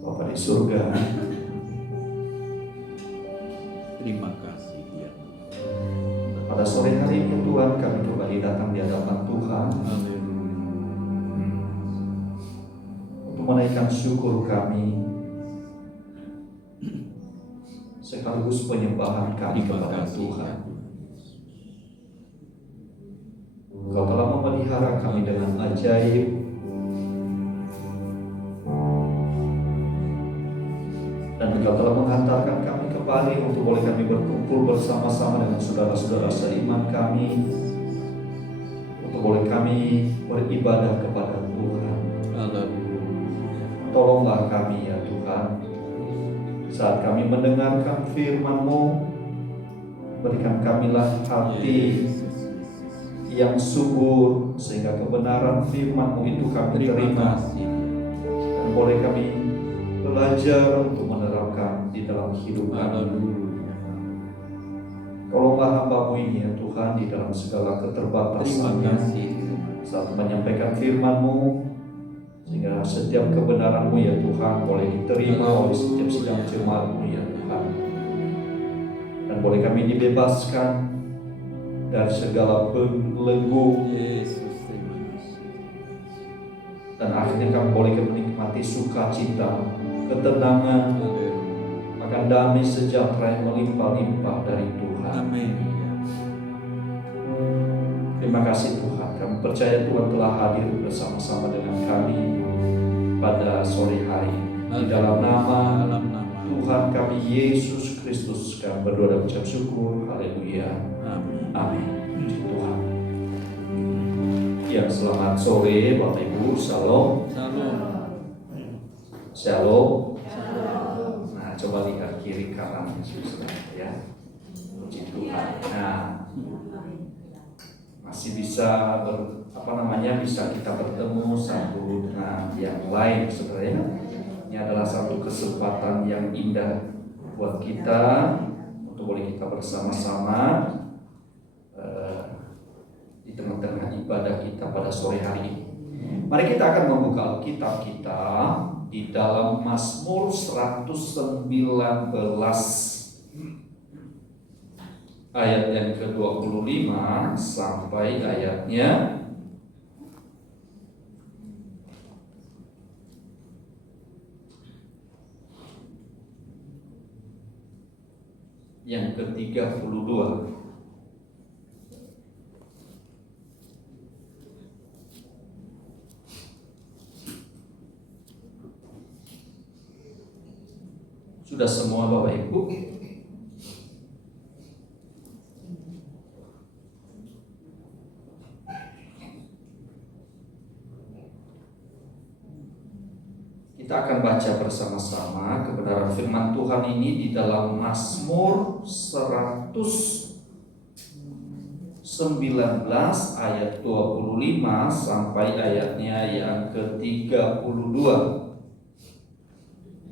Bapa di surga, Terima kasih ya. pada sore hari ini Tuhan kami kembali datang di hadapan Tuhan untuk menaikkan syukur kami sekaligus penyembahan kami Terima kepada kasih Tuhan. ya. Engkau telah memelihara kami dengan ajaib, dan Engkau telah menghantarkan kami kembali untuk boleh kami berkumpul bersama-sama dengan saudara-saudara seiman kami, untuk boleh kami beribadah kepada Tuhan. Tolonglah kami ya Tuhan, saat kami mendengarkan firman-Mu, berikan kamilah hati yang subur sehingga kebenaran firman-Mu itu kami terima, dan boleh kami belajar untuk menerapkan di dalam hidup kami. Tolonglah hamba-Mu ini ya Tuhan di dalam segala keterbatasannya saat menyampaikan firman-Mu, sehingga setiap kebenaran-Mu ya Tuhan boleh diterima oleh setiap sidang jemaat-Mu ya Tuhan, dan boleh kami dibebaskan dari segala belenggu, dan akhirnya kami boleh menikmati sukacita, ketenangan, akan damai sejahtera yang melimpah-limpah dari Tuhan. Amin. Terima kasih Tuhan, kami percaya Tuhan telah hadir bersama-sama dengan kami pada sore hari. Di dalam nama Tuhan kami Yesus Kristus kami berdoa dan ucap syukur. Haleluya. Amin. Puji Tuhan. Ya, selamat sore Bapak Ibu. Shalom. Shalom. Nah, coba lihat kiri kanan ya. Puji Tuhan. Nah, masih bisa bisa kita bertemu satu dengan yang lain, saudara. Ini adalah satu kesempatan yang indah buat kita untuk boleh kita bersama-sama di tengah-tengah ibadah kita pada sore hari ini. Mari kita akan membuka Alkitab kita di dalam Mazmur 119 ayat yang ke-25 sampai ayatnya yang ke-32. Sudah semua Bapak Ibu? Kita akan baca bersama-sama kebenaran firman Tuhan ini di dalam Mazmur 119 ayat 25 sampai ayatnya yang ke-32.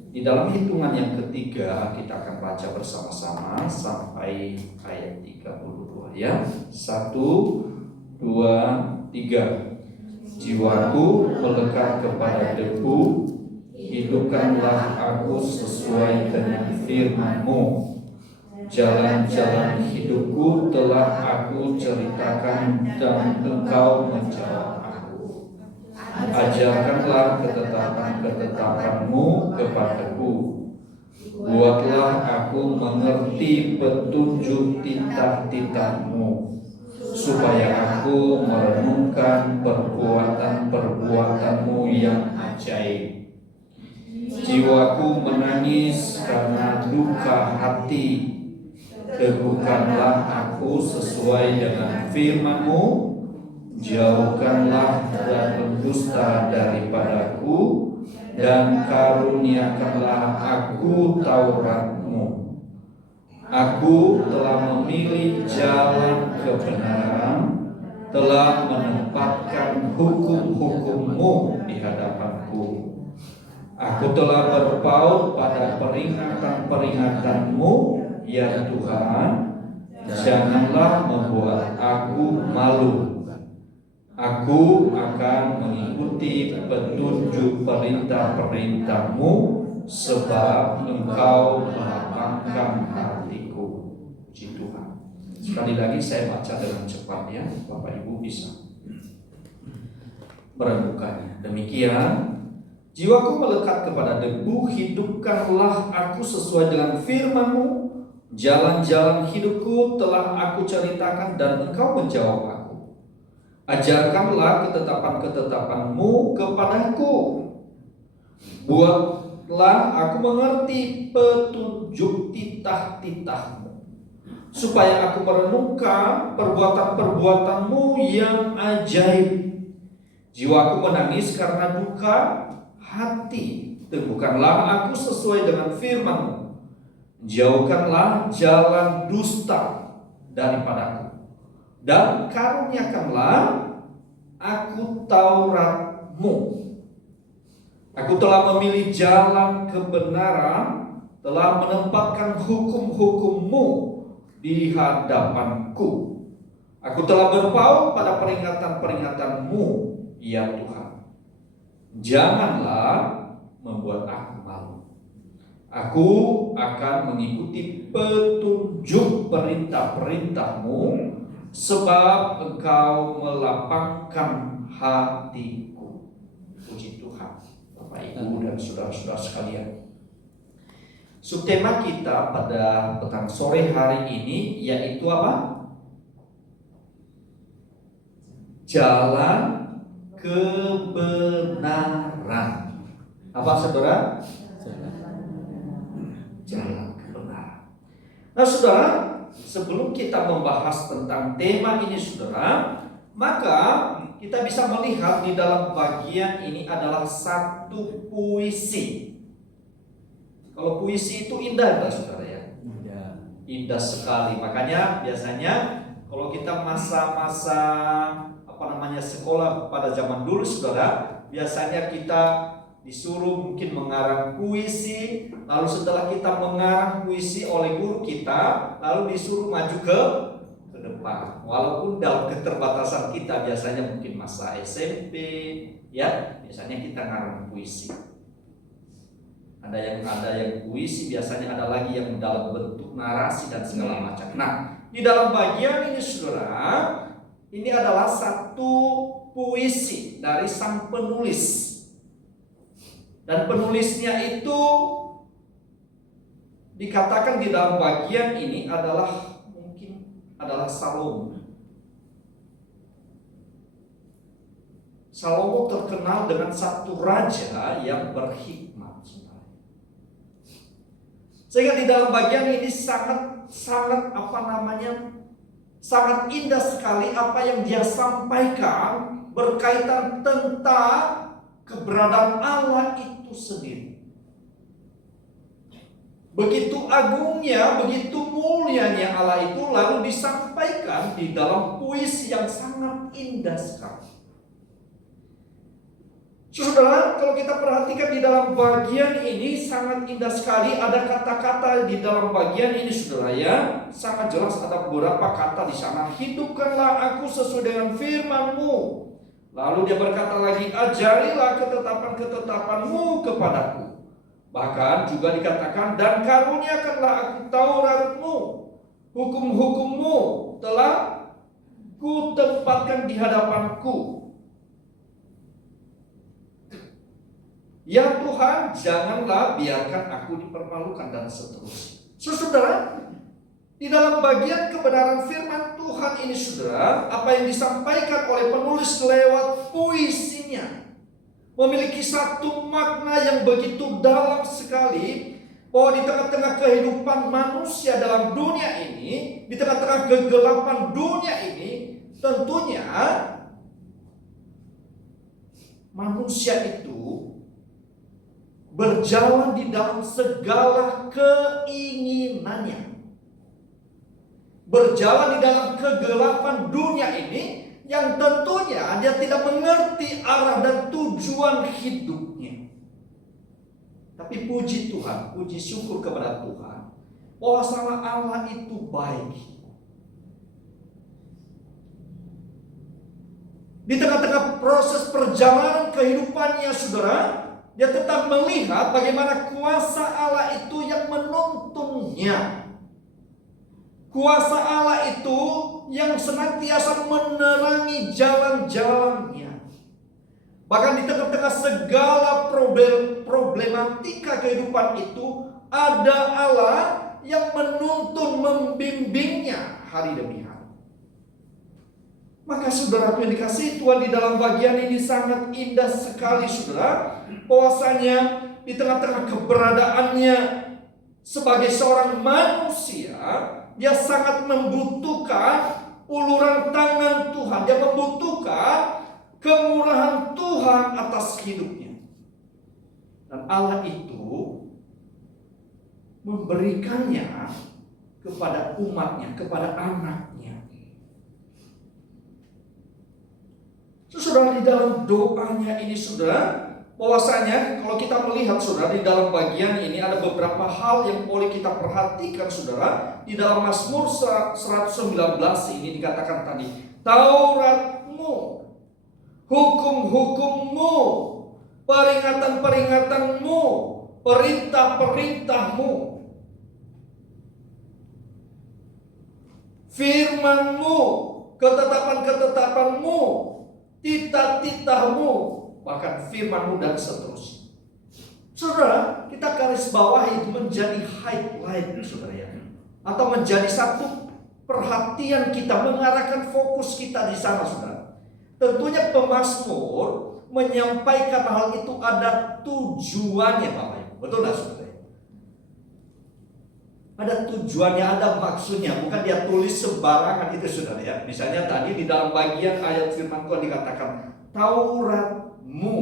Di dalam hitungan yang ketiga kita akan baca bersama-sama sampai ayat 32 ya. 1, 2, 3. Jiwaku melekat kepada debu, hidupkanlah aku sesuai dengan firman-Mu. Jalan-jalan hidupku telah aku ceritakan dan Engkau menjawab aku. Ajarkanlah ketetapan-ketetapan-Mu kepadaku. Buatlah aku mengerti petunjuk titah-titah-Mu, supaya aku merenungkan perbuatan-perbuatan-Mu yang ajaib. Jiwaku menangis karena duka hati. Teguhkanlah aku sesuai dengan firman-Mu. Jauhkanlah dan dusta daripadaku, dan karuniakanlah aku Taurat-Mu. Aku telah memilih jalan kebenaran, telah menempatkan hukum-hukum-Mu di hadapanku. Aku telah berpaut pada peringatan-peringatan-Mu, ya Tuhan. Janganlah membuat aku malu. Aku akan mengikuti petunjuk perintah-perintah-Mu sebab Engkau melapangkan hatiku. Puji Tuhan. Sekali lagi saya baca dengan cepat ya, Bapak Ibu bisa merenungkannya. Demikian, jiwaku melekat kepada debu, hidupkanlah aku sesuai dengan firman-Mu. Jalan-jalan hidupku telah aku ceritakan dan Engkau menjawab aku. Ajarkanlah ketetapan-ketetapan-Mu kepadaku. Buatlah aku mengerti petunjuk titah-titah-Mu, supaya aku merenungkan perbuatan-perbuatan-Mu yang ajaib. Jiwaku menangis karena duka hati. Teguhkanlah aku sesuai dengan firman-Mu. Jauhkanlah jalan dusta daripadaku, dan karuniakanlah aku Taurat-Mu. Aku telah memilih jalan kebenaran, telah menempatkan hukum-hukum-Mu di hadapanku. Aku telah berpaut pada peringatan-peringatan-Mu, ya Tuhan. Janganlah membuat aku malu. Aku akan mengikuti petunjuk perintah-perintah-Mu, sebab Engkau melapangkan hatiku. Puji Tuhan. Bapak Ibu dan saudara-saudara sekalian, subtema kita pada petang sore hari ini yaitu apa? Jalan kebenaran. Apa saudara? Jalan kebenaran. Nah saudara, sebelum kita membahas tentang tema ini saudara, maka kita bisa melihat di dalam bagian ini adalah satu puisi. Kalau puisi itu indah enggak saudara ya? Indah sekali. Makanya biasanya kalau kita masa-masa sekolah pada zaman dulu saudara, biasanya kita disuruh mungkin mengarang puisi, lalu setelah kita mengarang puisi oleh guru kita, lalu disuruh maju ke depan. Walaupun dalam keterbatasan kita biasanya mungkin masa SMP ya, biasanya kita ngarang puisi. Ada yang puisi, biasanya ada lagi yang dalam bentuk narasi dan segala macam. Nah, di dalam bagian ini saudara, ini adalah satu puisi dari sang penulis. Dan penulisnya itu dikatakan di dalam bagian ini adalah Salomo. Salomo terkenal dengan satu raja yang berhikmat. Sehingga di dalam bagian ini sangat indah sekali apa yang dia sampaikan berkaitan tentang keberadaan Allah itu sendiri. Begitu agungnya, begitu mulianya Allah itu lalu disampaikan di dalam puisi yang sangat indah sekali. Saudara, kalau kita perhatikan di dalam bagian ini sangat indah sekali. Ada kata-kata di dalam bagian ini saudara ya, sangat jelas ada beberapa kata di sana. Hidupkanlah aku sesuai dengan firman-Mu. Lalu dia berkata lagi, ajarilah ketetapan-ketetapan-Mu kepadaku. Bahkan juga dikatakan, dan karuniakanlah aku Taurat-Mu. Hukum-hukum-Mu telah kutempatkan di hadapanku. Ya Tuhan, janganlah biarkan aku dipermalukan, dan seterusnya. Saudara, di dalam bagian kebenaran firman Tuhan ini saudara, apa yang disampaikan oleh penulis lewat puisinya memiliki satu makna yang begitu dalam sekali, bahwa di tengah-tengah kehidupan manusia dalam dunia ini, di tengah-tengah kegelapan dunia ini, tentunya manusia itu berjalan di dalam segala keinginannya, berjalan di dalam kegelapan dunia ini, yang tentunya dia tidak mengerti arah dan tujuan hidupnya. Tapi puji Tuhan, puji syukur kepada Tuhan, bahwa Allah itu baik. Di tengah-tengah proses perjalanan kehidupannya saudara, Dia tetap melihat bagaimana kuasa Allah itu yang menuntunnya. Kuasa Allah itu yang senantiasa menerangi jalan-jalannya. Bahkan di tengah-tengah segala problematika kehidupan itu, ada Allah yang menuntun, membimbingnya hari demi hari. Maka saudaraku yang dikasihi Tuhan, di dalam bagian ini sangat indah sekali saudara, bahwasanya di tengah-tengah keberadaannya sebagai seorang manusia, dia sangat membutuhkan uluran tangan Tuhan. Dia membutuhkan kemurahan Tuhan atas hidupnya. Dan Allah itu memberikannya kepada umatnya, kepada anaknya. Saudara, di dalam doanya ini saudara, bahwasanya kalau kita melihat saudara, di dalam bagian ini ada beberapa hal yang boleh kita perhatikan saudara. Di dalam Mazmur 119 ini dikatakan tadi, Tauratmu, hukum-hukummu, peringatan-peringatanmu, perintah-perintahmu, firmanmu, ketetapan-ketetapanmu, titah-titahmu, bahkan firmanmu, dan seterusnya. Saudara, kita garis bawah itu menjadi highlight saudara ya, atau menjadi satu perhatian kita, mengarahkan fokus kita di sana saudara. Tentunya pemazmur menyampaikan hal itu ada tujuannya Bapak Ibu. Betul tidak saudara? Ada tujuannya, ada maksudnya, bukan dia tulis sembarangan itu saudara ya. Misalnya tadi di dalam bagian ayat firman Tuhan dikatakan Tauratmu.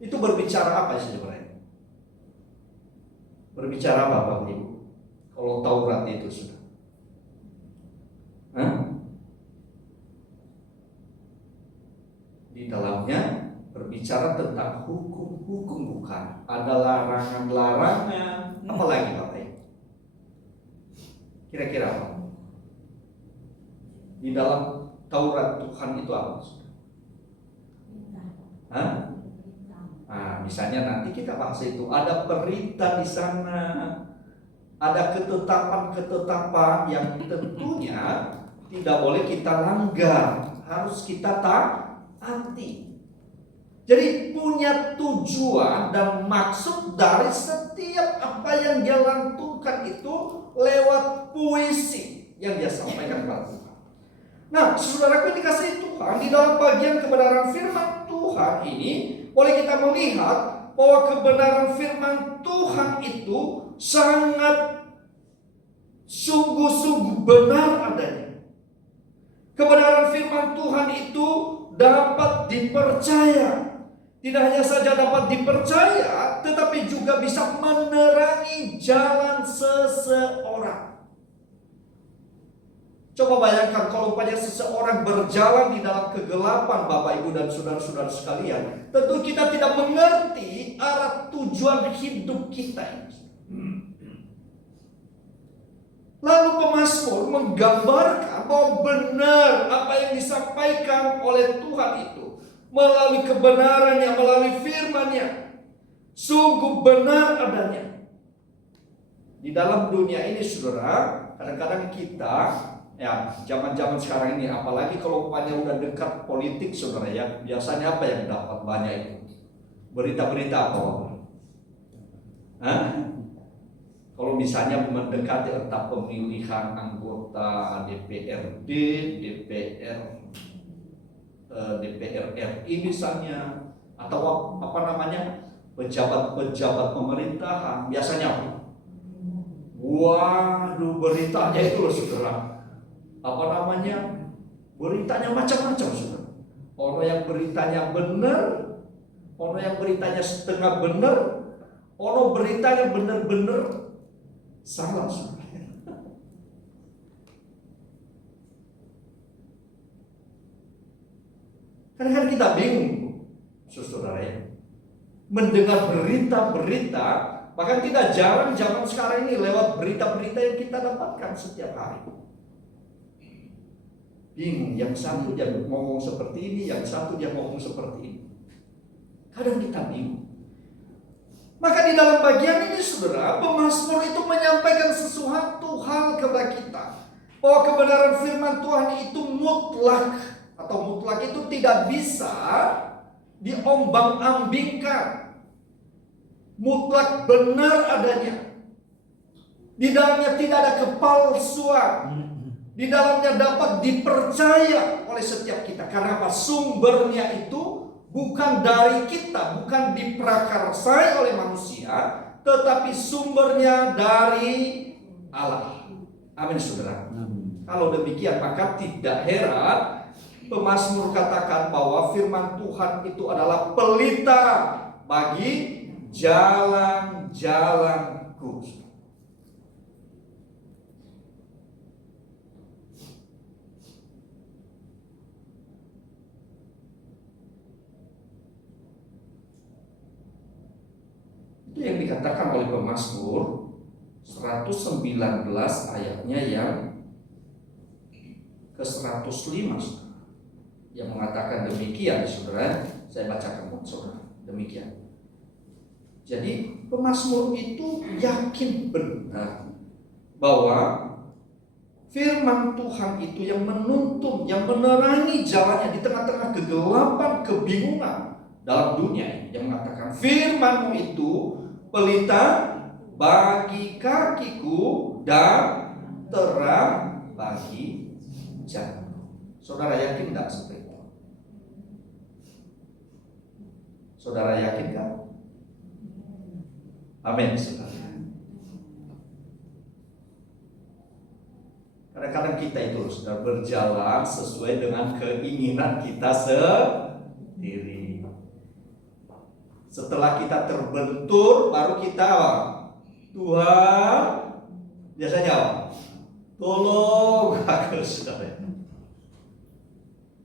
Itu berbicara apa sih sebenarnya? Berbicara apa Bapak Ibu? Kalau Taurat itu sudah. Di dalamnya berbicara tentang hukum-hukum, bukan ada larangan-larangan. Apa lagi Bapak Ibu? Kira-kira apa? Di dalam Taurat Tuhan itu apa? Nah, misalnya nanti kita bahas itu, ada perintah di sana, ada ketetapan-ketetapan yang tentunya tidak boleh kita langgar, harus kita taati. Jadi punya tujuan dan maksud dari setiap apa yang dia lantunkan itu lewat puisi yang dia sampaikan kepada Tuhan. Nah, saudaraku yang dikasihi Tuhan, di dalam bagian kebenaran firman Tuhan ini boleh kita melihat bahwa kebenaran firman Tuhan itu sangat sungguh-sungguh benar adanya. Kebenaran firman Tuhan itu dapat dipercaya. Tidak hanya saja dapat dipercaya, tetapi juga bisa menerangi jalan seseorang. Coba bayangkan kalau pada seseorang berjalan di dalam kegelapan Bapak Ibu dan saudara-saudara sekalian, tentu kita tidak mengerti arah tujuan hidup kita ini. Lalu pemazmur menggambarkan bahwa benar apa yang disampaikan oleh Tuhan itu melalui kebenarannya, melalui firman-Nya, sungguh benar adanya. Di dalam dunia ini saudara, kadang-kadang kita ya, zaman-zaman sekarang ini, apalagi kalau umpamanya udah dekat politik saudara ya, biasanya apa yang dapat banyak itu? Berita-berita apa? Kalau misalnya mendekati entah pemilihan anggota DPRD, DPR RI misalnya, atau apa namanya, pejabat-pejabat pemerintahan, biasanya apa? Waduh, beritanya itu loh saudara, apa namanya, beritanya macam-macam saudara. Orang yang beritanya benar, orang yang beritanya setengah benar, orang beritanya benar-benar salah saudara. Kadang-kadang kita bingung saudara ya, mendengar berita-berita. Bahkan kita jarang zaman sekarang ini lewat berita-berita yang kita dapatkan setiap hari. Bingung, yang satu dia ngomong seperti ini, yang satu dia ngomong seperti ini. Kadang kita bingung. Maka di dalam bagian ini saudara, pemazmur itu menyampaikan sesuatu hal kepada kita. Bahwa kebenaran firman Tuhan itu mutlak. Atau mutlak itu tidak bisa diombang-ambingkan. Mutlak benar adanya. Di dalamnya tidak ada kepalsuan. Di dalamnya dapat dipercaya oleh setiap kita. Karena apa? Sumbernya itu bukan dari kita, bukan diprakarsai oleh manusia, tetapi sumbernya dari Allah. Amin saudara. Kalau demikian maka tidak heran pemazmur katakan bahwa firman Tuhan itu adalah pelita bagi jalan-jalanku. Itu yang dikatakan oleh pemazmur 119 ayatnya yang ke 105 yang mengatakan demikian saudara. Saya bacakan saudara demikian. Jadi pemazmur itu yakin benar bahwa firman Tuhan itu yang menuntun, yang menerangi jalannya di tengah-tengah kegelapan, kebingungan dalam dunia ini. Yang mengatakan firman-Mu itu pelita bagi kakiku dan terang bagi jalan. Saudara yakin tidak seperti itu? Saudara yakin kan? Amin saudara. Kadang-kadang kita itu sudah berjalan sesuai dengan keinginan kita sendiri. Setelah kita terbentur, baru kita Tuhan biasanya tolong aku saudara.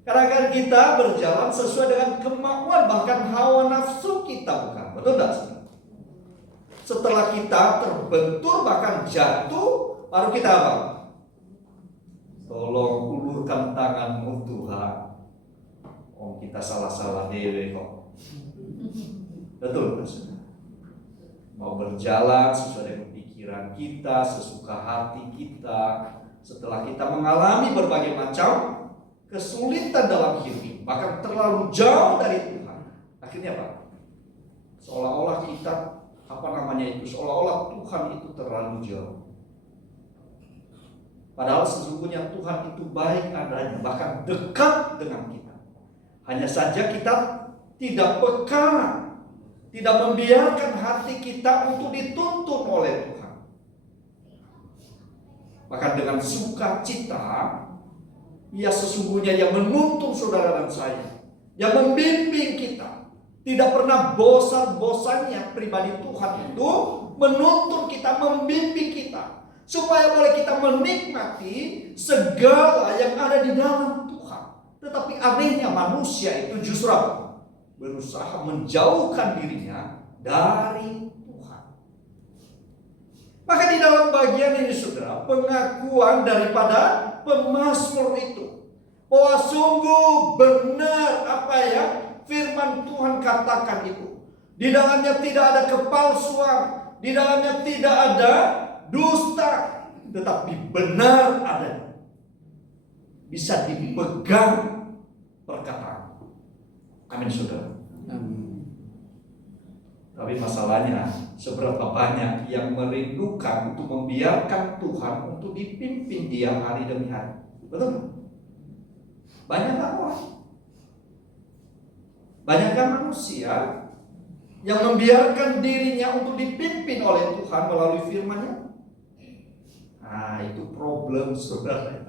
Kadang-kadang kita berjalan sesuai dengan kemauan bahkan hawa nafsu kita, bukan? Betul tidak? Setelah kita terbentur bahkan jatuh, baru kita apa? Tolong ulurkan tangan-Mu Tuhan. Oh, kita salah-salah dewe kok. Betul kan? Mau berjalan sesuai dengan pikiran kita, sesuka hati kita. Setelah kita mengalami berbagai macam kesulitan dalam hidup ini, bahkan terlalu jauh dari Tuhan, akhirnya apa? Seolah-olah kita seolah-olah Tuhan itu terlalu jauh. Padahal sesungguhnya Tuhan itu baik adanya, bahkan dekat dengan kita. Hanya saja kita tidak peka, tidak membiarkan hati kita untuk dituntun oleh Tuhan. Bahkan dengan sukacita, Ia sesungguhnya yang menuntun saudara dan saya, yang membimbing kita. Tidak pernah bosan-bosannya pribadi Tuhan itu menuntun kita, membimbing kita, supaya boleh kita menikmati segala yang ada di dalam Tuhan. Tetapi anehnya manusia itu justru berusaha menjauhkan dirinya dari Tuhan. Maka di dalam bagian ini saudara, pengakuan daripada pemazmur itu bahwa sungguh benar apa ya firman Tuhan katakan itu. Di dalamnya tidak ada kepalsuan, di dalamnya tidak ada dusta, tetapi benar adanya. Bisa dipegang perkataan. Amin saudara. Amin. Tapi masalahnya seberapa banyak yang merindukan untuk membiarkan Tuhan untuk dipimpin dia hari demi hari. Betul? Banyak orang. Banyakkah manusia yang membiarkan dirinya untuk dipimpin oleh Tuhan melalui firman-Nya? Nah, itu problem saudara.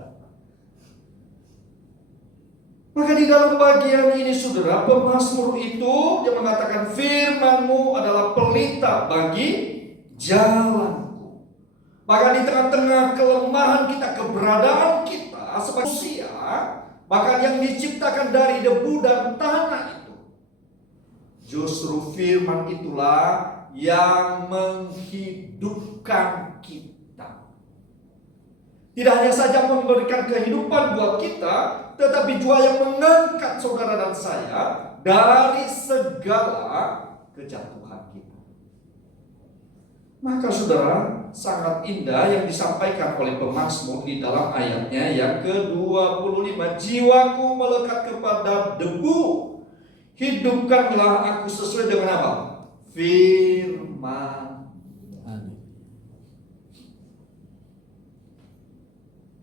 Maka di dalam bagian ini saudara, pemazmur itu yang mengatakan firman-Mu adalah pelita bagi jalanku. Maka di tengah-tengah kelemahan kita, keberadaan kita sebagai manusia, bahkan yang diciptakan dari debu dan tanah, justru firman itulah yang menghidupkan kita. Tidak hanya saja memberikan kehidupan buat kita, tetapi juga yang mengangkat saudara dan saya dari segala kejatuhan kita. Maka saudara, sangat indah yang disampaikan oleh pemazmur di dalam ayatnya yang ke-25. Jiwaku melekat kepada debu, hidupkanlah aku sesuai dengan apa? Firman.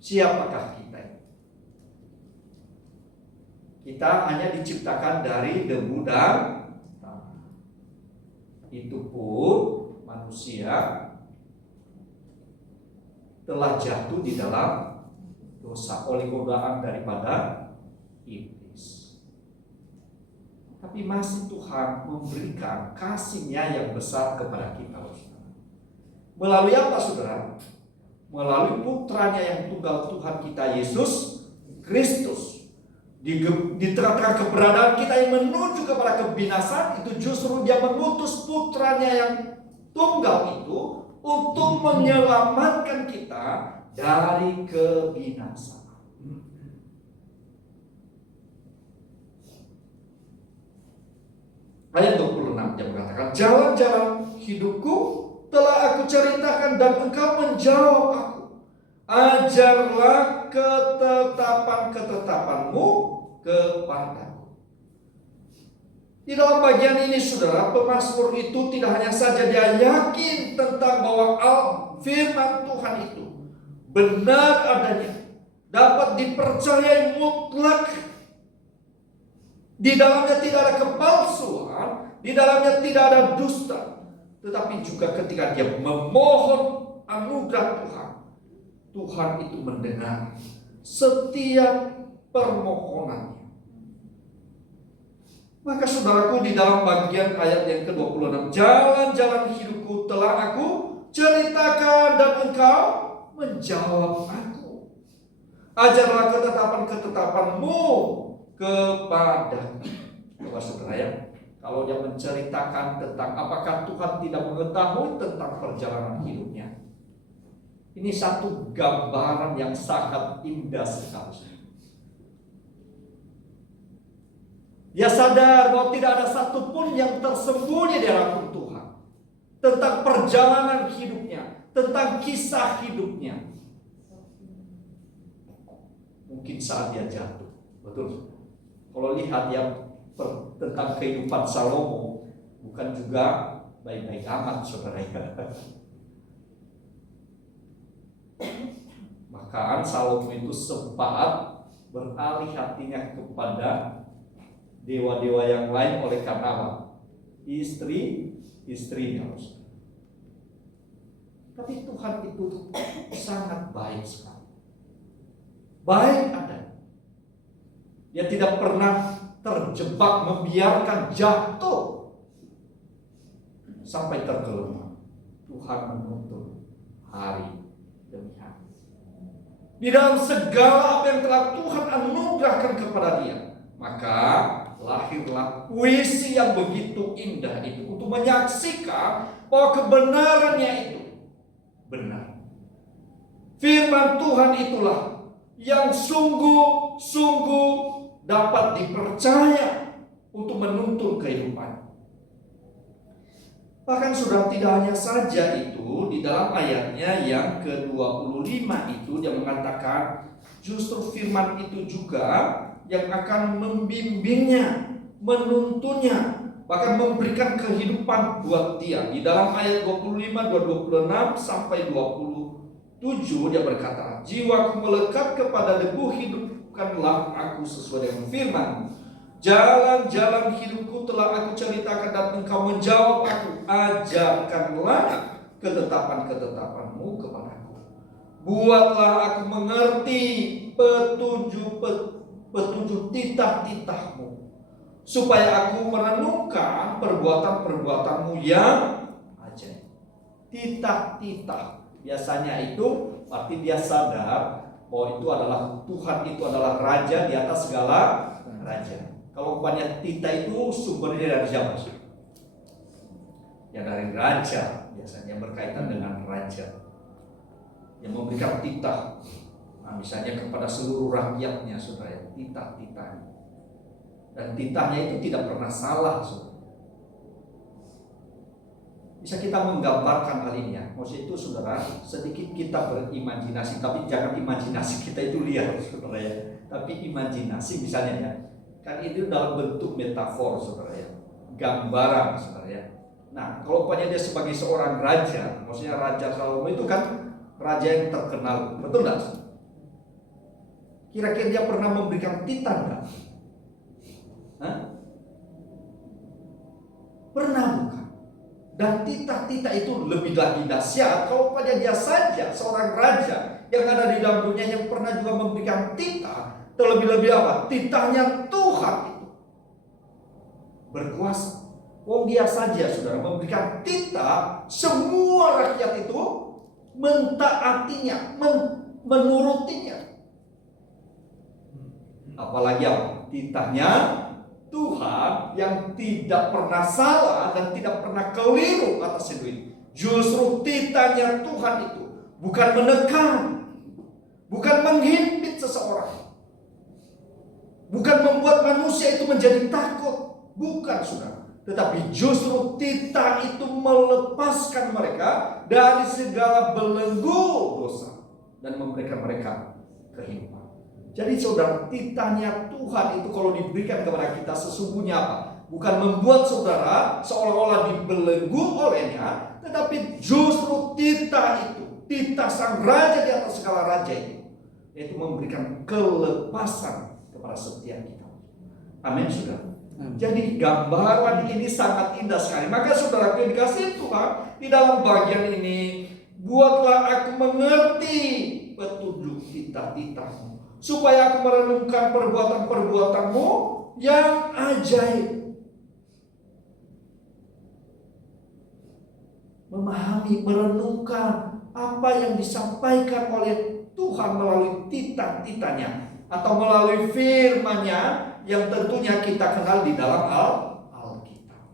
Siapakah kita? Kita hanya diciptakan dari debu dan tanah. Itu pun manusia telah jatuh di dalam dosa oleh godaan daripada iblis. Tapi masih Tuhan memberikan kasih-Nya yang besar kepada kita. Melalui apa, saudara? Melalui putranya yang tunggal Tuhan kita Yesus Kristus. Di tengah-tengah keberadaan kita yang menuju kepada kebinasaan, itu justru Dia mengutus putranya yang tunggal itu untuk menyelamatkan kita dari kebinasaan. Ayat 26 dia mengatakan, jalan-jalan hidupku telah aku ceritakan dan engkau menjawab aku. Ajarlah ketetapan-ketetapanmu kepadaku. Di dalam bagian ini, saudara, pemazmur itu tidak hanya saja dia yakin tentang bahwa firman Tuhan itu benar adanya, dapat dipercayai mutlak, di dalamnya tidak ada kepalsuan, di dalamnya tidak ada dusta. Tetapi juga ketika dia memohon anugerah Tuhan, Tuhan itu mendengar setiap permohonannya. Maka saudaraku, di dalam bagian ayat yang ke-26, jalan-jalan hidupku telah aku ceritakan dan engkau menjawab aku. Ajarlah ketetapan-ketetapanmu kepadaku. Coba saudara ya, kalau dia menceritakan tentang apakah Tuhan tidak mengetahui tentang perjalanan hidupnya. Ini satu gambaran yang sangat indah sekali. Dia sadar bahwa tidak ada satupun yang tersembunyi di hadapan Tuhan tentang perjalanan hidupnya, tentang kisah hidupnya. Mungkin saat dia jatuh, betul. Kalau lihat yang tentang kehidupan Salomo, bukan juga baik-baik amat, saudara ya. Bahkan Salomo itu sempat beralih hatinya kepada dewa-dewa yang lain oleh karena apa? Istrinya. Tapi Tuhan itu sangat baik sekali. Baik ada. Dia tidak pernah terjebak, membiarkan jatuh sampai tenggelam. Tuhan menuntun hari demi hari. Di dalam segala apa yang telah Tuhan anugerahkan kepada dia, maka lahirlah puisi yang begitu indah itu untuk menyaksikan bahwa kebenarannya itu benar. Firman Tuhan itulah yang sungguh-sungguh dapat dipercaya untuk menuntun kehidupan. Bahkan sudah tidak hanya saja itu, di dalam ayatnya yang ke-25 itu dia mengatakan justru firman itu juga yang akan membimbingnya, menuntunnya, bahkan memberikan kehidupan buat dia. Di dalam ayat 25, 26 sampai 27 dia berkata, jiwaku melekat kepada debu, hidupkanlah aku sesuai dengan firman. Jalan-jalan hidupku telah aku ceritakan dan engkau menjawab aku. Ajarkanlah ketetapan-ketetapanmu kepadaku. Buatlah aku mengerti petunjuk titah-titahmu, supaya aku merenungkan perbuatan-perbuatanmu yang ajaib. Titah-titah biasanya itu arti dia sadar bahwa itu adalah Tuhan, itu adalah raja di atas segala raja. Kalau banyak titah itu sumbernya dari siapa? Ya dari raja, biasanya berkaitan dengan raja yang memberikan titah. Nah, misalnya kepada seluruh rakyatnya, saudara, titah-titah. Dan titahnya itu tidak pernah salah, saudara. Bisa kita menggambarkan hal ini ya. Maksud itu saudara, sedikit kita berimajinasi, tapi jangan imajinasi kita itu liar, saudara ya. Tapi imajinasi misalnya ya, kan itu dalam bentuk metafor, saudara ya, gambaran, saudara ya. Nah, kalau umpamanya dia sebagai seorang raja, maksudnya Raja Salomo itu kan raja yang terkenal, betul nggak? Kira-kira dia pernah memberikan titah nggak? Pernah bukan? Dan titah-titah itu lebih lagi dahsyat kalau pada dia saja seorang raja yang ada di dalam dunia yang pernah juga memberikan titah. Terlebih-lebih apa? Titahnya Tuhan itu berkuasa. Wong dia saja saudara memberikan titah, semua rakyat itu mentaatinya, menurutinya. Apalagi apa? Titahnya Tuhan yang tidak pernah salah dan tidak pernah keliru atas itu. Justru titahnya Tuhan itu bukan menekan, bukan menghimpit seseorang, bukan membuat manusia itu menjadi takut, bukan saudara. Tetapi justru titah itu melepaskan mereka dari segala belenggu dosa dan memberikan mereka kehidupan. Jadi saudara, titahnya Tuhan itu kalau diberikan kepada kita sesungguhnya apa? Bukan membuat saudara seolah-olah dibelenggu olehnya, tetapi justru titah itu, titah sang raja di atas segala raja itu, yaitu memberikan kelepasan kepada setiap kita. Amin saudara. Jadi gambaran ini sangat indah sekali. Maka saudara yang dikasihi Tuhan, di dalam bagian ini, buatlah aku mengerti petunjuk titah-titahmu, supaya aku merenungkan perbuatan-perbuatanmu yang ajaib. Memahami, merenungkan apa yang disampaikan oleh Tuhan melalui titah-titahnya atau melalui firman-Nya yang tentunya kita kenal di dalam Alkitab.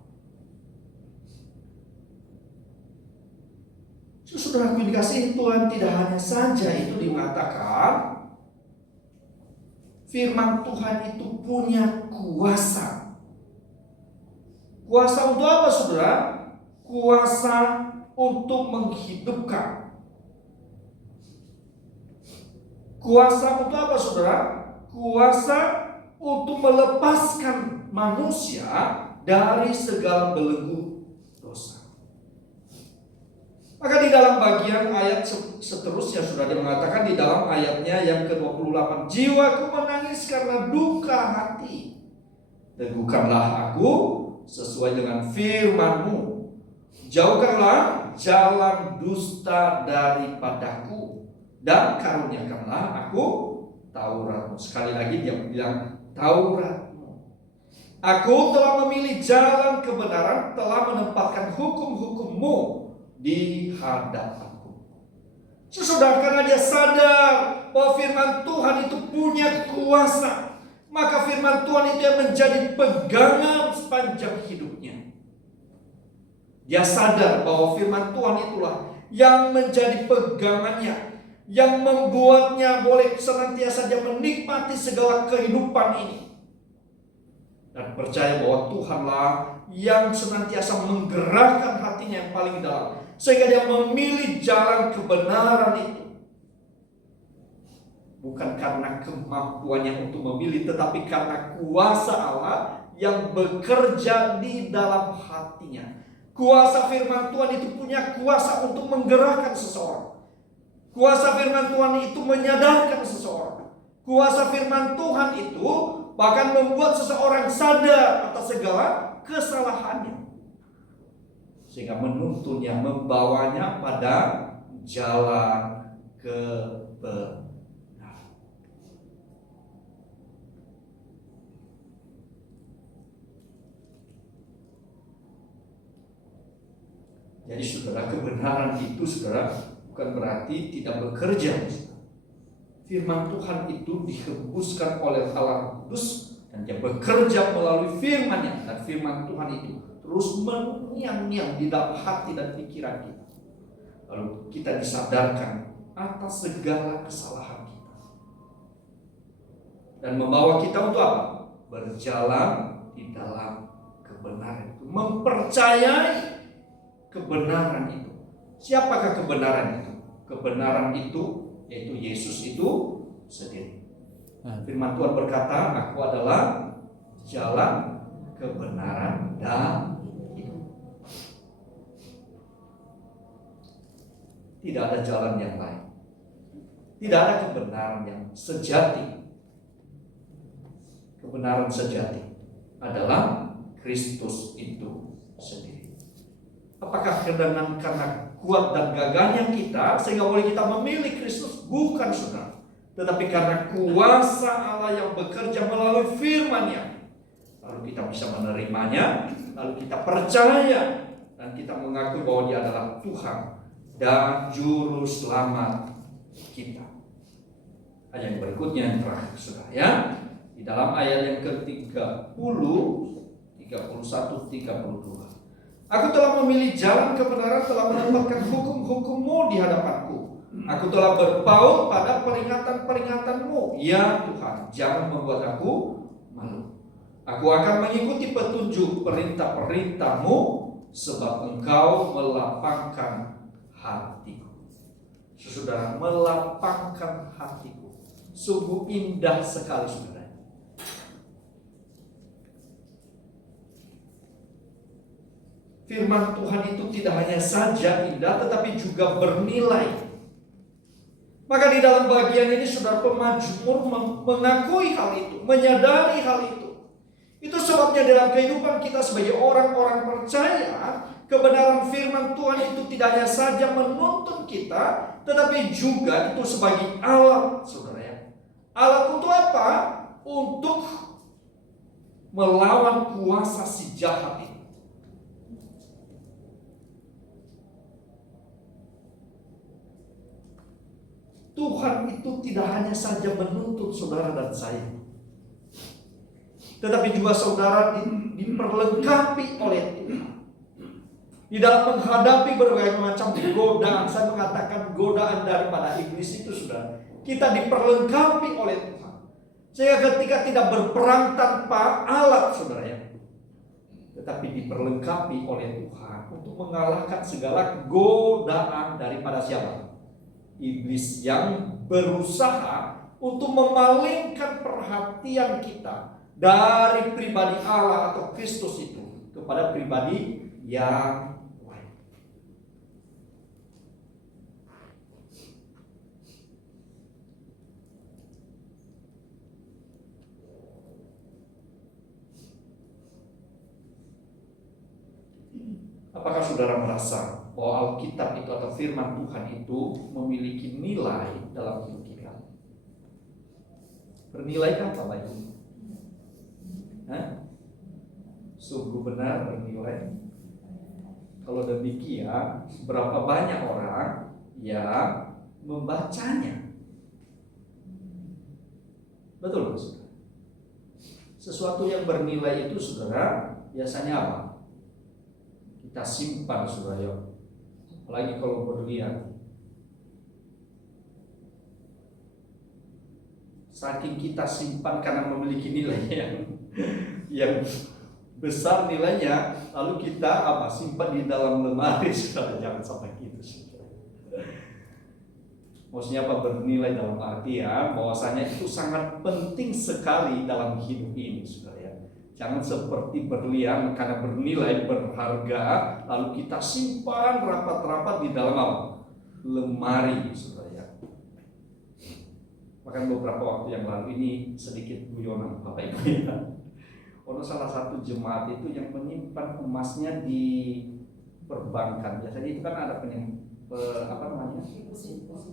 Saudara yang dikasihi Tuhan, tidak hanya saja itu dimatakan firman Tuhan itu punya kuasa. Kuasa untuk apa saudara? Kuasa untuk menghidupkan. Kuasa untuk apa saudara? Kuasa untuk melepaskan manusia dari segala belenggu dosa. Maka di dalam bagian ayat seterusnya sudah dia mengatakan di dalam ayatnya yang ke-28, jiwaku menangis karena duka hati. Teguhkanlah aku sesuai dengan firman-Mu. Jauhkanlah jalan dusta daripadaku dan karuniakanlah aku Taurat-Mu. Sekali lagi dia bilang Taurat-Mu. Aku telah memilih jalan kebenaran, telah menempatkan hukum-hukum-Mu di hadapanku. Saudara, karena dia sadar bahwa firman Tuhan itu punya kuasa, maka firman Tuhan itu yang menjadi pegangan sepanjang hidupnya. Dia sadar bahwa firman Tuhan itulah yang menjadi pegangannya, yang membuatnya boleh senantiasa dia menikmati segala kehidupan ini. Dan percaya bahwa Tuhanlah yang senantiasa menggerakkan hatinya yang paling dalam, sehingga dia memilih jalan kebenaran itu. Bukan karena kemampuannya untuk memilih, tetapi karena kuasa Allah yang bekerja di dalam hatinya. Kuasa firman Tuhan itu punya kuasa untuk menggerakkan seseorang. Kuasa firman Tuhan itu menyadarkan seseorang. Kuasa firman Tuhan itu bahkan membuat seseorang sadar atas segala kesalahannya, sehingga menuntunnya, membawanya pada jalan kebenaran. Jadi saudara, kebenaran itu saudara bukan berarti tidak bekerja. Firman Tuhan itu dihembuskan oleh Allah Kudus dan dia bekerja melalui firman-Nya, dan firman Tuhan itu terus mengiang-iang di dalam hati dan pikiran kita. Lalu kita disadarkan atas segala kesalahan kita dan membawa kita untuk apa? berjalan di dalam kebenaran itu, mempercayai kebenaran itu. Siapakah kebenaran itu? Kebenaran itu yaitu Yesus itu sendiri. Firman Tuhan berkata, aku adalah jalan, kebenaran, dan hidup. Tidak ada jalan yang lain. Tidak ada kebenaran yang sejati. Kebenaran sejati adalah Kristus itu sendiri. Apakah karena kuat dan gagahnya kita sehingga boleh kita memilih Kristus? Bukan, saudara. Tetapi karena kuasa Allah yang bekerja melalui firman-Nya, lalu kita bisa menerimanya, lalu kita percaya, dan kita mengakui bahwa Dia adalah Tuhan dan Juru Selamat kita. Ayat yang berikutnya yang terakhir, saudara ya. Di dalam ayat yang ke-30, 31, 32. Aku telah memilih jalan kebenaran, telah menetapkan hukum-hukum-Mu di hadapanku. Aku telah berpaut pada peringatan-peringatan-Mu. Ya Tuhan, jangan membuat aku malu. Aku akan mengikuti petunjuk perintah-perintah-Mu, sebab Engkau melapangkan hatiku. Saudara, melapangkan hatiku. Sungguh indah sekali, saudara. Firman Tuhan itu tidak hanya saja indah, tetapi juga bernilai. Maka di dalam bagian ini saudara, pemazmur mengakui hal itu, menyadari hal itu. Itu sebabnya dalam kehidupan kita sebagai orang-orang percaya, kebenaran firman Tuhan itu tidak hanya saja menuntun kita, tetapi juga itu sebagai alat, saudara ya. Alat untuk apa? Untuk melawan kuasa si jahat itu. Tuhan itu tidak hanya saja menuntut saudara dan saya, tetapi juga saudara diperlengkapi oleh Tuhan. Di dalam menghadapi berbagai macam godaan, saya mengatakan godaan daripada iblis itu, saudara, kita diperlengkapi oleh Tuhan. Sehingga ketika tidak berperang tanpa alat, saudara ya, tetapi diperlengkapi oleh Tuhan untuk mengalahkan segala godaan daripada siapa? Iblis yang berusaha untuk memalingkan perhatian kita dari pribadi Allah atau Kristus itu kepada pribadi yang lain. Apakah saudara merasa bahwa Alkitab itu atau firman Tuhan itu memiliki nilai dalam hidup kita? Bernilaikah Bapak Ibu? Sungguh benar bernilai. Kalau demikian, berapa banyak orang yang membacanya? Betul, saudara? Sesuatu yang bernilai itu, saudara, biasanya apa? Kita simpan, saudara. Apalagi kalau berlian. Saking kita simpan karena memiliki nilai yang besar nilainya, lalu kita simpan di dalam lemari, saudara. Jangan sampai gitu, saudara. Maksudnya apa bernilai dalam artian bahwasanya itu sangat penting sekali dalam hidup ini, saudara ya. Jangan seperti berlian karena bernilai berharga lalu kita simpan rapat-rapat di dalam lemari, saudara ya. Bahkan beberapa waktu yang lalu ini sedikit guyonan Bapak Ibu ya. Ada salah satu jemaat itu yang menyimpan emasnya di perbankan. Biasanya itu kan ada apa namanya? Deposit box.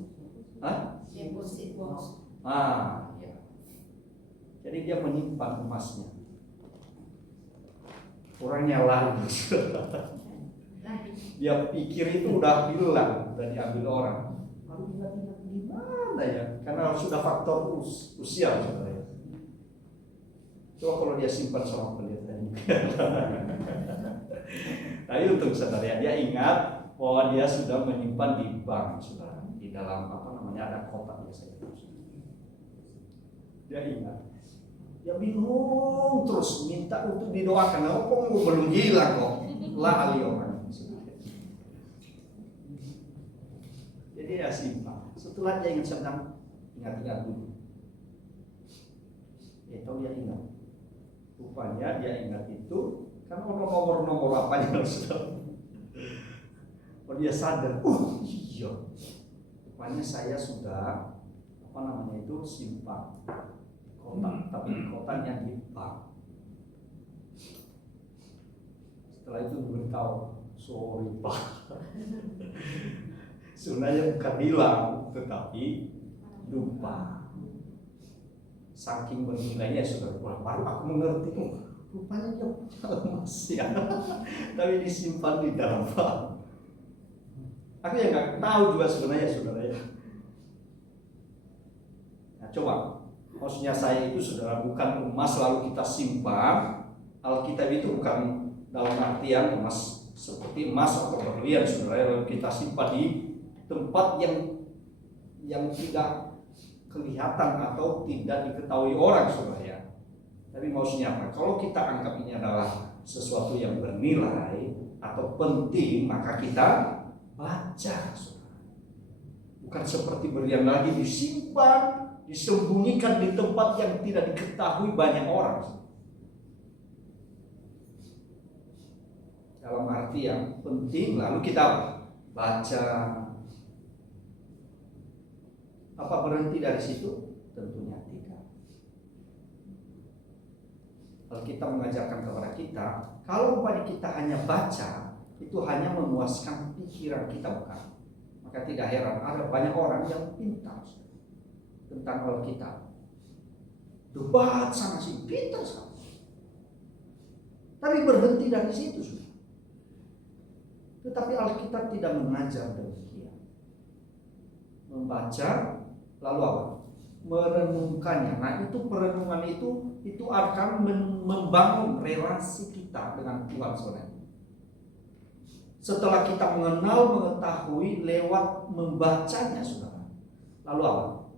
Ya. Jadi dia menyimpan emasnya. Orangnya lalu. Dia pikir itu udah hilang, udah diambil orang. Lalu tiba-tiba gimana ya? Karena sudah faktor usia, saudara ya. Coba kalau dia simpan sama pendeta ini. Tapi untuk saudara ya, dia ingat bahwa dia sudah menyimpan di bank, saudara, di dalam ada kotak biasanya. Dia ingat. Dia bingung terus minta untuk didoakan. Oh, kok belum gila kok. Lah alioman. Jadi dia simpang. Setelah dia sedang ingat-ingat dulu. Ya tahu dia ingat. Rupanya dia ingat itu kan nomor-nomor apa yang sudah. Oh dia sadar. Iya. Rupanya saya sudah simpang kotak, tapi kotaknya di bank. Setelah itu beritahu, sorry Pak. Sebenarnya bukan hilang, tetapi lupa. Saking bernilainya sudah baru aku mengerti, rupanya dia punya emas ya, tapi disimpan di dalam bank. Aku yang nggak tahu juga sebenarnya saudara ya. Nah, coba, maksudnya saya itu saudara bukan emas lalu kita simpan. Alkitab itu bukan dalam artian emas seperti emas atau berlian saudara lalu kita simpan di tempat yang tidak kelihatan atau tidak diketahui orang saudara ya. Tapi maksudnya apa? Kalau kita anggap ini adalah sesuatu yang bernilai atau penting, maka kita baca saudara. Bukan seperti berlian lagi disimpan, disembunyikan di tempat yang tidak diketahui banyak orang. Dalam arti yang penting lalu kita baca. Apa berhenti dari situ? Tentunya tidak. Alkitab mengajarkan kepada kita, kalau umpamanya kita hanya baca, itu hanya memuaskan pikiran kita bukan. Maka tidak heran ada banyak orang yang pintar tentang Alkitab. Debat sana sini, pintar sekali. Tapi berhenti dari situ sudah. Tetapi Alkitab tidak mengajar demikian. Membaca lalu apa? Merenungkannya. Nah itu perenungan itu akan membangun relasi kita dengan Tuhan sebenarnya. Setelah kita mengenal, mengetahui lewat membacanya saudara. Lalu apa?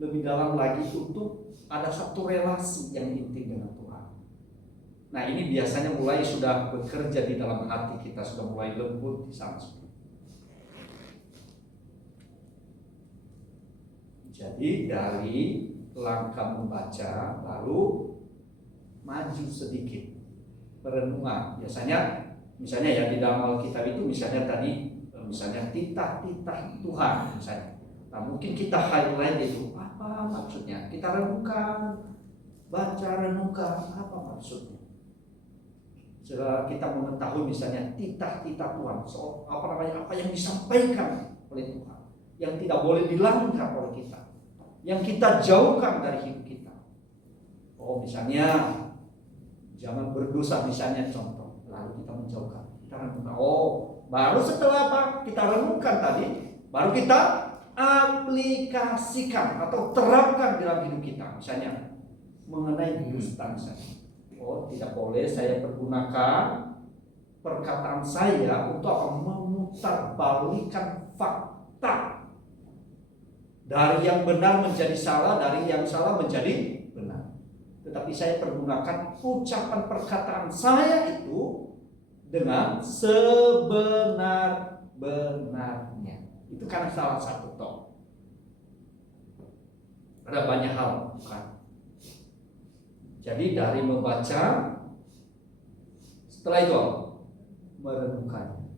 Lebih dalam lagi untuk ada satu relasi yang intim dengan Tuhan. Nah ini biasanya mulai sudah bekerja di dalam hati kita, sudah mulai lembut di sana. Jadi dari langkah membaca lalu maju sedikit perenungan. Misalnya ya di dalam Alkitab itu misalnya titah-titah Tuhan misalnya. Nah mungkin kita highlight itu apa maksudnya. Kita renungkan, baca renungkan apa maksudnya. Setelah kita mengetahui misalnya titah-titah Tuhan, soal apa yang disampaikan oleh Tuhan, yang tidak boleh dilanggar oleh kita, yang kita jauhkan dari hidup kita. Oh misalnya jangan berdosa misalnya contoh, lalu kita menjauhkan, kita renungkan. Oh baru setelah apa kita renungkan tadi, baru kita aplikasikan atau terapkan dalam hidup kita. Misalnya mengenai dusta misalnya. Oh tidak boleh saya pergunakan perkataan saya untuk memutarbalikkan fakta. Dari yang benar menjadi salah, dari yang salah menjadi benar. Tetapi saya pergunakan ucapan perkataan saya itu dengan sebenar-benarnya. Itu kan salah satu toh. Ada banyak hal, bukan? Jadi dari membaca, setelah itu merenungkan.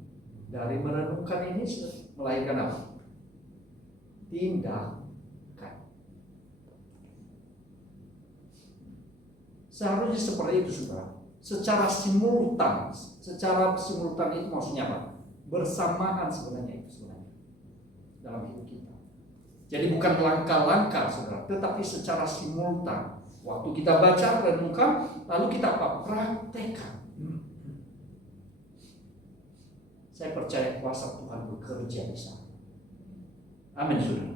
Dari merenungkan ini melahirkan apa? Tindakan. Seharusnya seperti itu saudara. Secara simultan itu maksudnya apa? Bersamaan sebenarnya dalam hidup kita. Jadi bukan langkah-langkah saudara, tetapi secara simultan. Waktu kita baca, renungkan, lalu kita apa? Praktekkan. Saya percaya kuasa Tuhan bekerja di sana. Amin saudara.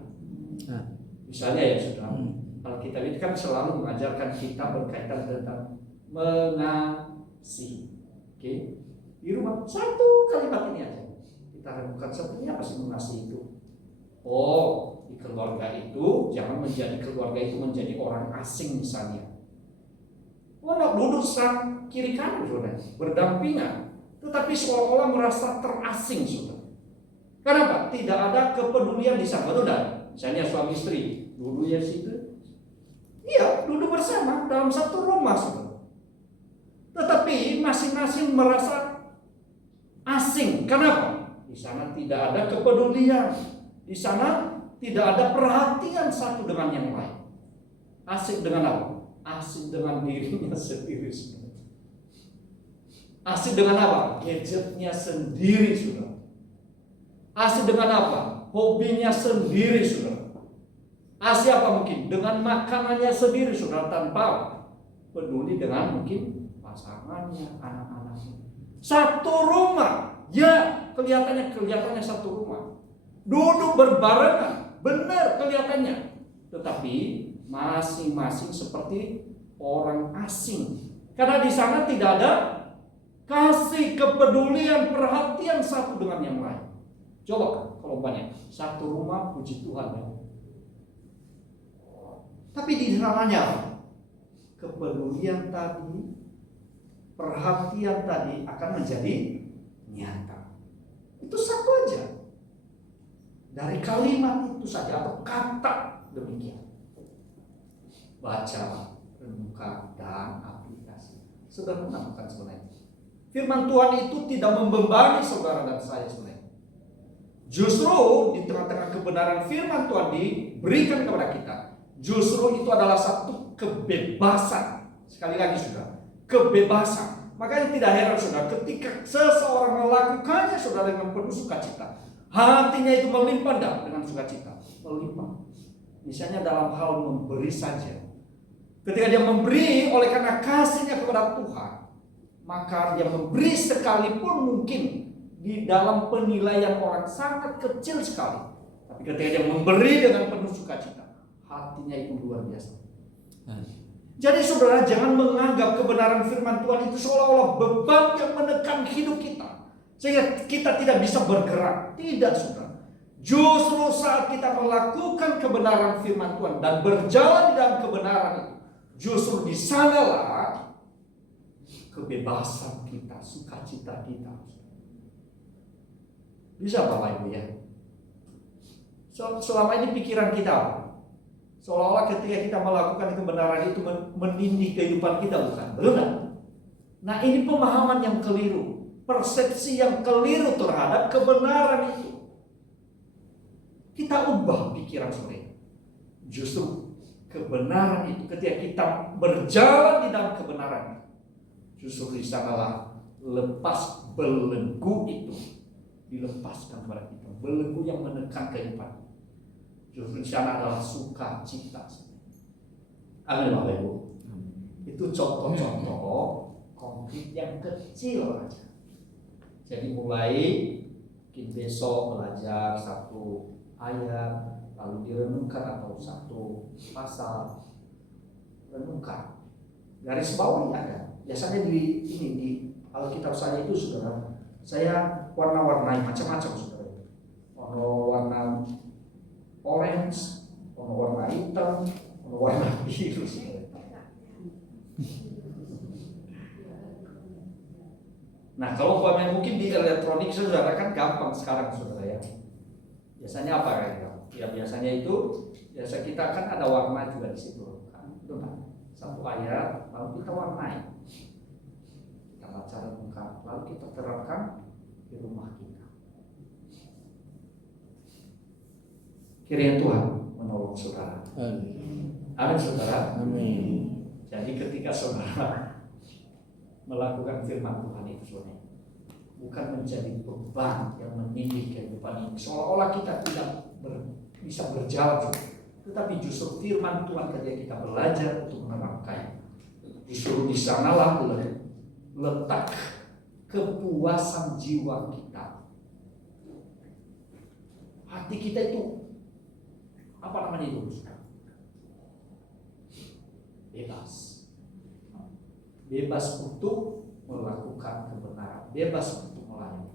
Misalnya ya saudara, Alkitab itu kan selalu mengajarkan kita berkaitan tentang mengasihi. Oke, di rumah satu kalimat ini aja kita renungkan seperti apa sih mengasihi itu. Oh, di keluarga itu jangan menjadi keluarga itu menjadi orang asing misalnya. Orang duduk kiri kanan, saudara, berdampingan, tetapi seolah-olah merasa terasing, saudara. Kenapa? Tidak ada kepedulian di sana, saudara. Misalnya suami istri, duduk ya situ. Iya, duduk bersama dalam satu rumah, saudara. Tetapi masing-masing merasa asing. Kenapa? Di sana tidak ada kepedulian. Di sana tidak ada perhatian satu dengan yang lain. Asik dengan apa? Asik dengan dirinya sendiri, saudara. Asik dengan apa? Gadgetnya sendiri, saudara. Asik dengan apa? Hobinya sendiri, saudara. Asik apa mungkin? Dengan makanannya sendiri, saudara, tanpa peduli dengan mungkin pasangannya, anak-anaknya. Satu rumah, ya kelihatannya satu rumah. Duduk berbarengan, benar kelihatannya. Tetapi masing-masing seperti orang asing. Karena di sana tidak ada kasih, kepedulian, perhatian satu dengan yang lain. Coba kalau banyak satu rumah, puji Tuhan ya. Tapi di sananya kepedulian tadi, perhatian tadi akan menjadi nyata. Itu satu aja. Dari kalimat itu saja atau kata demikian. Baca, renungkan, dan aplikasi. Sederhana bukan sebenarnya. Firman Tuhan itu tidak membebani saudara dan saya sebenarnya. Justru di tengah-tengah kebenaran firman Tuhan diberikan kepada kita. Justru itu adalah satu kebebasan. Sekali lagi saudara, kebebasan. Makanya tidak heran saudara, ketika seseorang melakukannya saudara dengan penuh sukacita, hatinya itu melimpah dengan sukacita, melimpah. Misalnya dalam hal memberi saja. Ketika dia memberi oleh karena kasihnya kepada Tuhan, maka dia memberi sekalipun mungkin di dalam penilaian orang sangat kecil sekali. Tapi ketika dia memberi dengan penuh sukacita, hatinya itu luar biasa. Jadi saudara, jangan menganggap kebenaran firman Tuhan itu seolah-olah beban yang menekan hidup kita, sehingga kita tidak bisa bergerak. Tidak saudara. Justru saat kita melakukan kebenaran firman Tuhan dan berjalan di dalam kebenaran itu, justru di sanalah kebebasan kita, sukacita kita. Bisa Bapak Ibu ya? Selama ini pikiran kita apa? Seolah-olah ketika kita melakukan kebenaran itu menindih kehidupan kita, bukan? Benar? Nah, ini pemahaman yang keliru, persepsi yang keliru terhadap kebenaran itu. Kita ubah pikiran sebenarnya. Justru kebenaran itu ketika kita berjalan di dalam kebenaran, justru di sanalah lepas belenggu itu dilepaskan kepada kita, belenggu yang menekan kehidupan. Justru di sana adalah sukacita. Amin Bapak Ibu. Itu contoh-contoh konkret yang kecil aja. Jadi mulai mungkin besok belajar satu ayat, lalu direnungkan atau satu pasal, renungkan. Garis bawah ada. Biasanya di Alkitab saya itu saudara, saya warna-warnai macam-macam saudara. Warna orange, warna hitam, warna biru. Nah, kalau umpamanya mungkin di elektronik saudara kan gampang sekarang saudara ya. Biasanya apa ya? Ya biasanya itu biasa kita kan ada warna juga di situ kan. Itu kan satu ayat lalu kita warnai. Kita baca renungkan, lalu kita terapkan di rumah kita. Kiranya Tuhan menolong saudara. Amin saudara. Amin. Jadi ketika saudara melakukan firman Tuhan itu saudara, bukan menjadi beban yang menindih kehidupan ini. Seolah-olah kita tidak bisa berjalan, tetapi justru firman Tuhan ketika kita belajar untuk menerapkan, justru di sanalah letak kepuasan jiwa kita. Hati kita itu apa namanya itu? Bebas untuk melakukan kebenaran, bebas untuk melayani.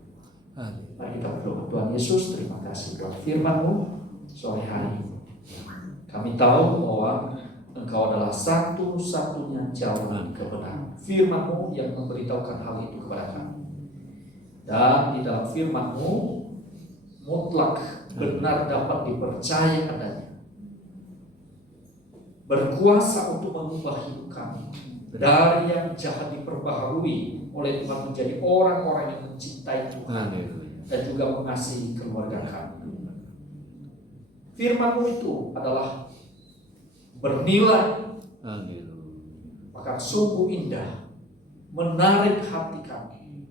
Mari kita berdoa. Tuhan Yesus, terima kasih buat firman-Mu sore hari ini. Kami tahu bahwa Engkau adalah satu-satunya jalan kebenaran. Firman-Mu yang memberitahukan hal itu kepada kami. Dan di dalam firman-Mu mutlak benar dapat dipercaya adanya. Berkuasa untuk mengubah hidup kami. Dari yang jahat diperbaharui oleh Tuhan menjadi orang-orang yang mencintai Tuhan dan juga mengasihi keluarga kami. Firman-Mu itu adalah bernilai, bahkan sungguh indah, menarik hati kami.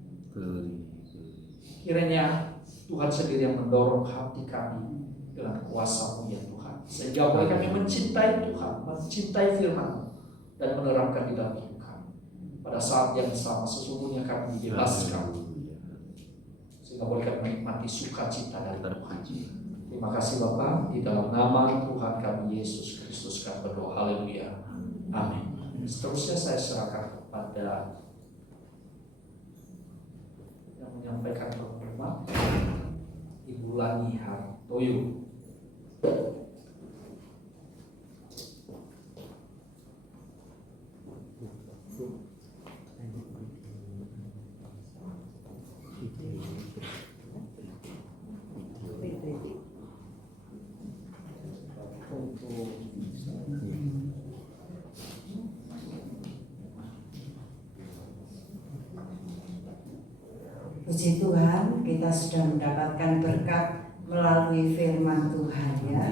Kiranya Tuhan sendiri yang mendorong hati kami dengan kuasa-Mu ya Tuhan, sehingga boleh kami mencintai Tuhan, mencintai firman-Mu, dan menerapkan di dalam hidup kami. Pada saat yang sama sesungguhnya kami dibebaskan, sehingga boleh kami menikmati sukacita dari Tuhan. Terima kasih Bapa, di dalam nama Tuhan kami Yesus Kristus kami berdoa. Haleluya. Amin. Seterusnya saya serahkan kepada yang menyampaikan pengumuman, Ibu Lani Hartoyo. Puji Tuhan, kita sudah mendapatkan berkat melalui firman Tuhan ya.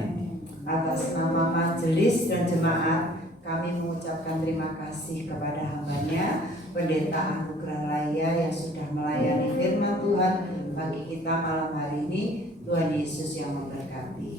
Atas nama majelis dan jemaat, kami mengucapkan terima kasih kepada hamba-Nya, Pendeta Anugrah Raya yang sudah melayani firman Tuhan bagi kita malam hari ini. Tuhan Yesus yang memberkati.